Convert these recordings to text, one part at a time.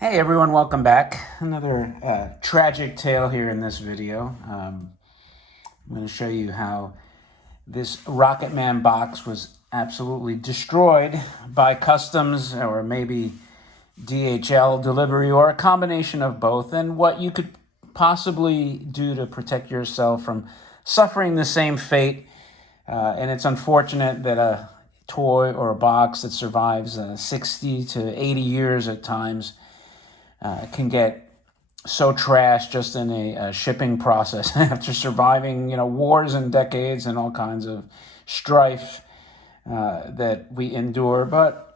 Hey everyone, welcome back. Another tragic tale here in this video. I'm going to show you how this Rocket Man box was absolutely destroyed by customs or maybe DHL delivery or a combination of both, and what you could possibly do to protect yourself from suffering the same fate. And it's unfortunate that a toy or a box that survives 60 to 80 years at times can get so trashed just in a shipping process after surviving, wars and decades and all kinds of strife that we endure. But,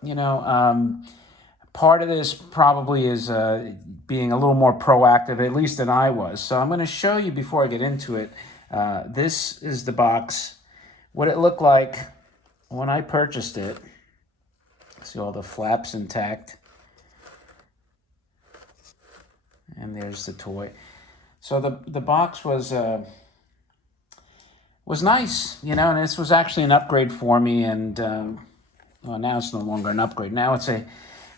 part of this probably is being a little more proactive, at least than I was. So I'm going to show you before I get into it. This is the box, what it looked like when I purchased it. See all the flaps intact. And there's the toy. So the box was nice, and this was actually an upgrade for me. And well, now it's no longer an upgrade. Now it's a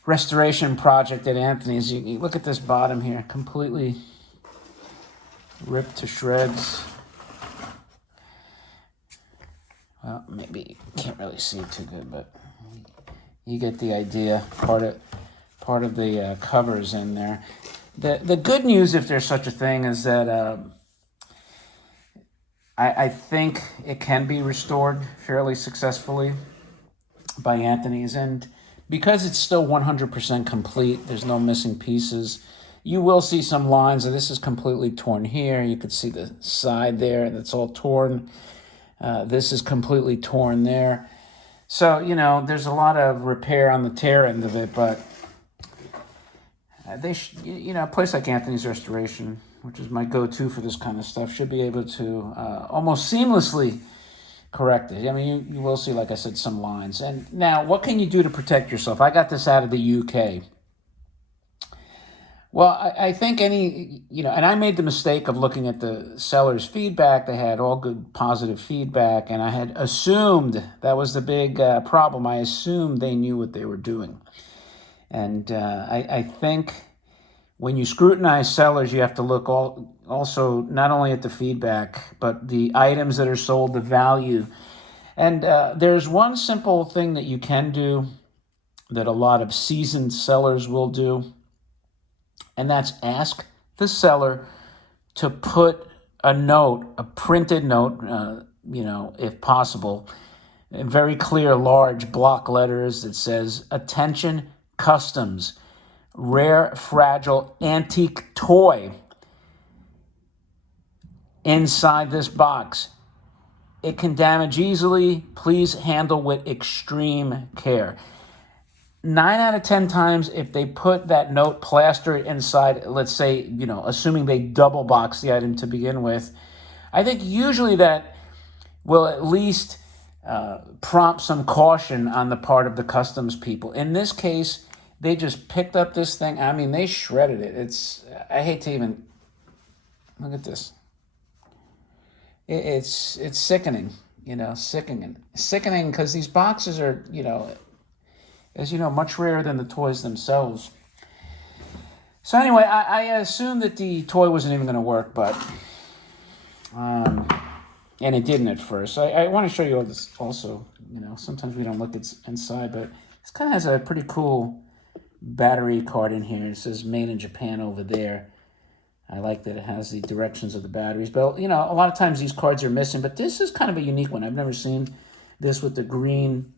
restoration project at Anthony's. You look at this bottom here, completely ripped to shreds. Well, maybe you can't really see it too good, but you get the idea. Part of the covers in there. The good news, if there's such a thing, is that I think it can be restored fairly successfully by Anthony's. And because it's still 100% complete, there's no missing pieces. You will see some lines. This is completely torn here. You could see the side there that's all torn. This is completely torn there. So, there's a lot of repair on the tear end of it, but a place like Anthony's Restoration, which is my go-to for this kind of stuff, should be able to almost seamlessly correct it. I mean, you will see, like I said, some lines. And now, what can you do to protect yourself? I got this out of the UK. Well, I think and I made the mistake of looking at the seller's feedback. They had all good, positive feedback, and I had assumed that was the big problem. I assumed they knew what they were doing. And I think when you scrutinize sellers, you have to look also not only at the feedback, but the items that are sold, the value. And there's one simple thing that you can do that a lot of seasoned sellers will do, and that's ask the seller to put a printed note, if possible, in very clear, large block letters that says, "Attention, Customs, rare, fragile, antique toy inside this box. It can damage easily. Please handle with extreme care." 9 out of 10 times, if they put that note, plaster it inside, let's say, assuming they double box the item to begin with, I think usually that will at least prompt some caution on the part of the customs people. In this case, they just picked up this thing. I mean, they shredded it. I hate to even look at this. It's sickening, sickening because these boxes are, as you know, much rarer than the toys themselves. So anyway, I assumed that the toy wasn't even going to work, but and it didn't at first. I want to show you all this also. Sometimes we don't look inside, but this kind of has a pretty cool battery card in here. It says made in Japan over there. I like that it has the directions of the batteries, but a lot of times these cards are missing, but this is kind of a unique one. I've never seen this with the green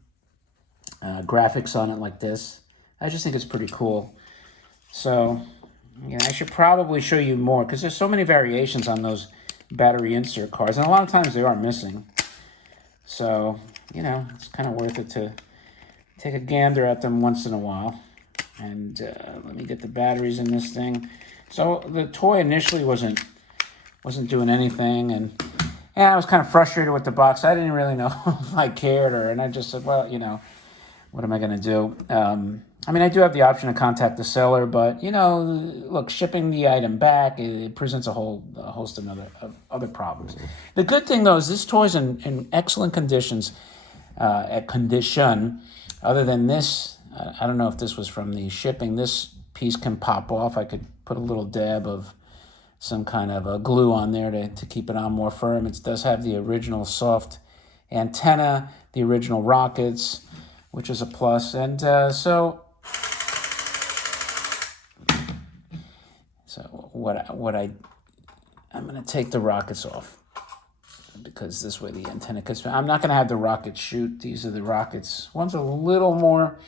graphics on it like this. I just think it's pretty cool. So I should probably show you more because there's so many variations on those battery insert cards, and a lot of times they are missing. So it's kind of worth it to take a gander at them once in a while. And let me get the batteries in this thing. So the toy initially wasn't doing anything, and I was kind of frustrated with the box. I didn't really know if I cared, and I just said, well, what am I going to do? I do have the option to contact the seller, but look, shipping the item back, it presents a host of other problems. The good thing though is this toy's in excellent conditions. Other than this. I don't know if this was from the shipping. This piece can pop off. I could put a little dab of some kind of a glue on there to keep it on more firm. It does have the original soft antenna, the original rockets, which is a plus. And so I'm going to take the rockets off, because this way the antenna, because I'm not going to have the rockets shoot. These are the rockets. One's a little more,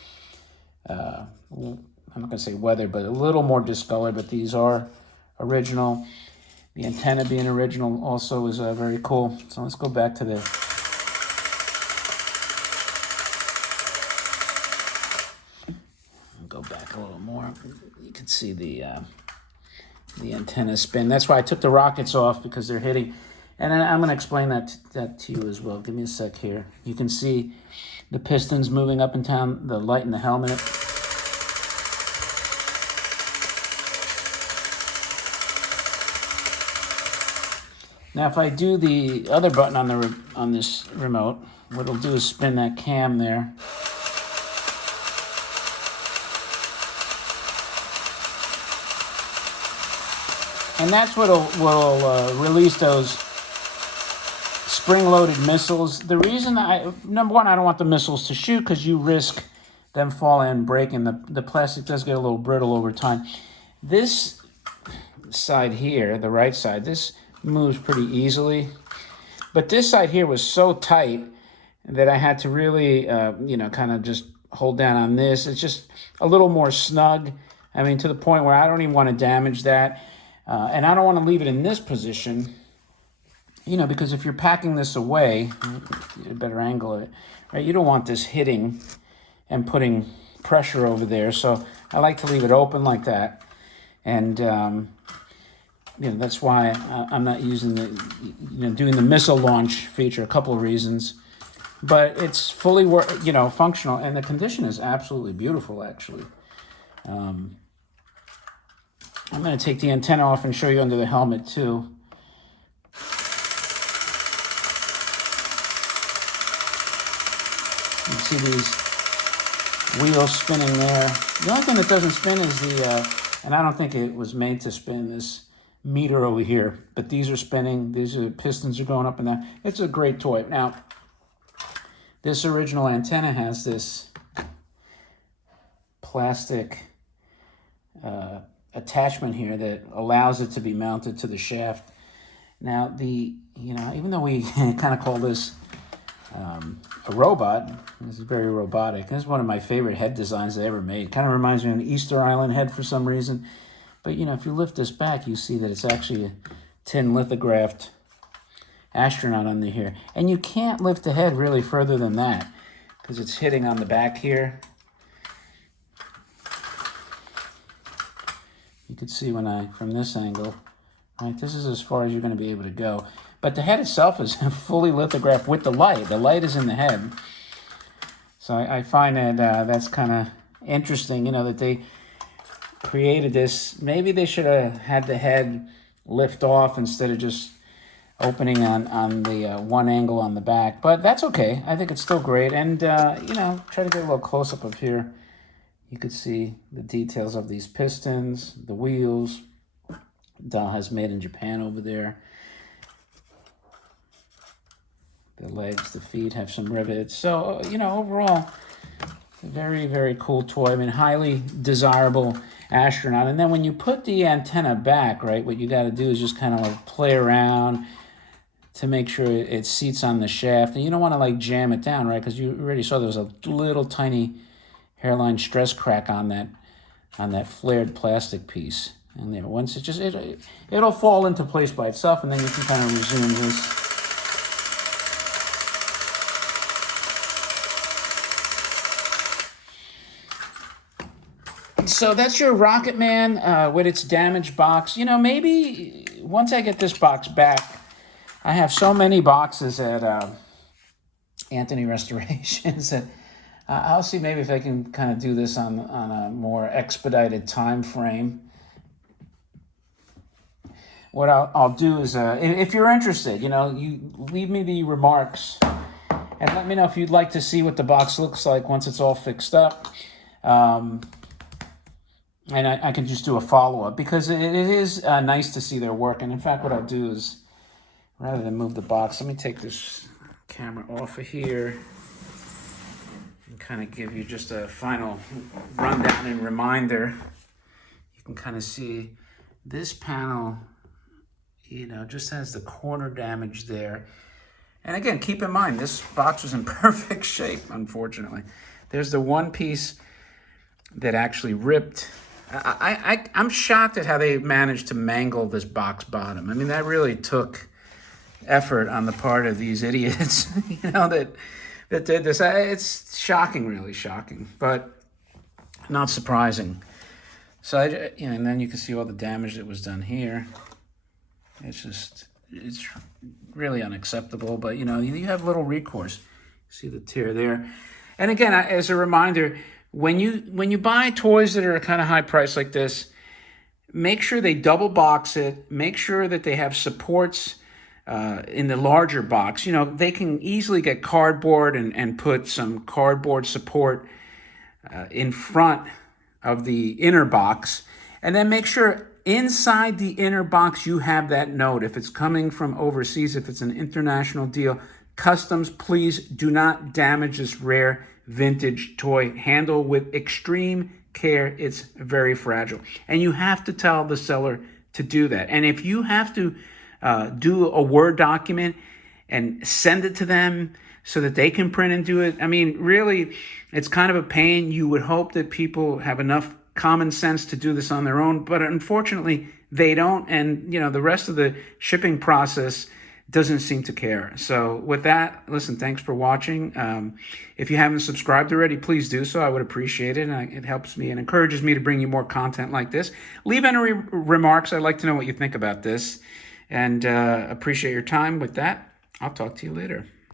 I'm not going to say weathered, but a little more discolored, but these are original. The antenna being original also is very cool. So let's go back to the go back a little more. You can see the antenna spin. That's why I took the rockets off, because they're hitting. And I'm going to explain that to you as well. Give me a sec here. You can see the pistons moving up and down, the light in the helmet. Now, if I do the other button on this remote, what it'll do is spin that cam there. And that's what will release those spring-loaded missiles. The reason number one, I don't want the missiles to shoot, because you risk them falling and breaking. The plastic does get a little brittle over time. This side here, the right side, this moves pretty easily. But this side here was so tight that I had to really, kind of just hold down on this. It's just a little more snug. I mean, to the point where I don't even want to damage that. And I don't want to leave it in this position, because if you're packing this away, get a better angle of it, right? You don't want this hitting and putting pressure over there. So I like to leave it open like that. And, that's why I'm not using doing the missile launch feature. A couple of reasons. But it's fully, functional. And the condition is absolutely beautiful, actually. I'm going to take the antenna off and show you under the helmet too. You see these wheels spinning there. The only thing that doesn't spin is and I don't think it was made to spin, this meter over here, but these are spinning. These pistons are going up and down. It's a great toy. Now, this original antenna has this plastic attachment here that allows it to be mounted to the shaft. Now, even though we kind of call this a robot, this is very robotic. This is one of my favorite head designs they ever made. Kind of reminds me of an Easter Island head for some reason. But, if you lift this back, you see that it's actually a tin lithographed astronaut under here. And you can't lift the head really further than that, because it's hitting on the back here. You can see from this angle, right, this is as far as you're going to be able to go. But the head itself is fully lithographed with the light. The light is in the head. So I find that that's kind of interesting, that they created this. Maybe they should have had the head lift off instead of just opening on the one angle on the back. But that's okay. I think it's still great. And, try to get a little close-up of here. You could see the details of these pistons, the wheels. Doll has made in Japan over there. The legs, the feet have some rivets. So, overall, a very, very cool toy. I mean, highly desirable astronaut. And then when you put the antenna back, right, what you got to do is just kind of like play around to make sure it seats on the shaft. And you don't want to like jam it down, right, because you already saw there was a little tiny hairline stress crack on that flared plastic piece. And there, once it'll fall into place by itself, and then you can kind of resume this. So that's your Rocket Man with its damaged box. Maybe once I get this box back, I have so many boxes at Anthony Restorations that I'll see maybe if I can kind of do this on a more expedited time frame. What I'll do is, if you're interested, you leave me the remarks and let me know if you'd like to see what the box looks like once it's all fixed up. and I can just do a follow-up because it is nice to see their work. And in fact, what I'll do is, rather than move the box, let me take this camera off of here and kind of give you just a final rundown and reminder. You can kind of see this panel, you know, just has the corner damage there. And again, keep in mind, this box was in perfect shape, unfortunately. There's the one piece that actually ripped. I'm shocked at how they managed to mangle this box bottom. I mean, that really took effort on the part of these idiots, you know, that did this. It's shocking, really shocking, but not surprising. So, you know, and then you can see all the damage that was done here. It's really unacceptable, but you know, you have little recourse. See the tear there. And again, as a reminder, when you buy toys that are kind of high price like this, make sure they double box it. Make sure that they have supports in the larger box. You know, they can easily get cardboard and put some cardboard support in front of the inner box. And then make sure inside the inner box you have that note. If it's coming from overseas, if it's an international deal, customs, please do not damage this rare vintage toy. Handle with extreme care. It's very fragile. And you have to tell the seller to do that. And if you have to do a Word document and send it to them so that they can print and do it, I mean, really, it's kind of a pain. You would hope that people have enough common sense to do this on their own, but unfortunately they don't. And you know, the rest of the shipping process doesn't seem to care. So with that, listen, thanks for watching. If you haven't subscribed already, please do so. I would appreciate it. And it helps me and encourages me to bring you more content like this. Leave any remarks. I'd like to know what you think about this, and appreciate your time. With that, I'll talk to you later.